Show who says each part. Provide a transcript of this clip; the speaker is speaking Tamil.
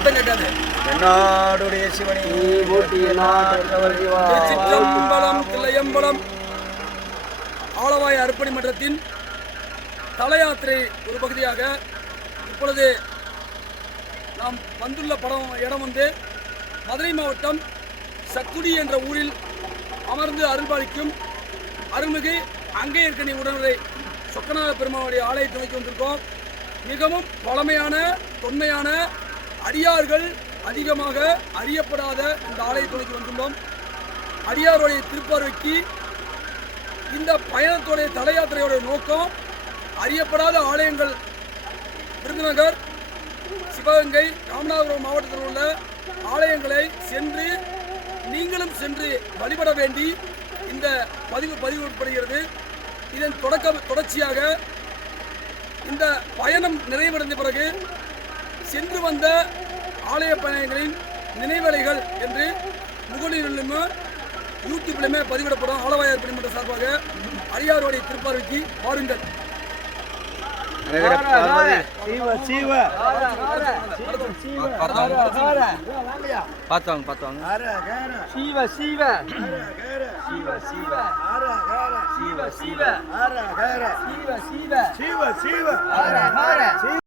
Speaker 1: சத்தம்
Speaker 2: சிவனே.
Speaker 1: திருச்சிற்றம்பலம் தில்லையம்பலம் ஆலவாய் அர்ப்பணி மன்றத்தின் தல யாத்திரை ஒரு பகுதியாக இப்பொழுது நாம் வந்துள்ள படம் இடம் வந்து மதுரை மாவட்டம் சக்குடி என்ற ஊரில் அமர்ந்து அருள்பாலிக்கும் அருள்மிகு அங்கையர்கனி உடனரை சொக்கநாத பெருமானுடைய ஆலயத்தை நோக்கி வந்திருக்கோம். மிகவும் பழமையான தொன்மையான அடியார்கள் அதிகமாக அறியப்படாத இந்த ஆலயத்துறைக்கு வந்துள்ளோம். அடியாருடைய திருப்பார்வைக்கு இந்த பயணத்துடைய தல நோக்கம் அறியப்படாத ஆலயங்கள். விருதுநகர் சிவகங்கை ராமநாதபுரம் மாவட்டத்தில் உள்ள ஆலயங்களை சென்று நீங்களும் சென்று வழிபட வேண்டி இந்த பதிவு பதிவிடப்படுகிறது இதன் தொடக்க தொடர்ச்சியாக இந்த பயணம் நிறைவடைந்த பிறகு சென்று வந்த ஆலய பயணங்களின் நினைவலைகள் என்று முகநூலிலுமே யூடியூப்லையுமே பதிவிடப்படும் ஆலவாயார் பணிமன்ற சார்பாக அடியாருடைய திருப்பார்வைக்கு வாருங்கள்.
Speaker 2: சிவ சிவ.
Speaker 3: பார்த்தாங்க பார்த்தாங்க
Speaker 2: சிவ சிவ. சிவ சிவ. சிவ சிவ சிவ. சிவ. சிவ சிவ.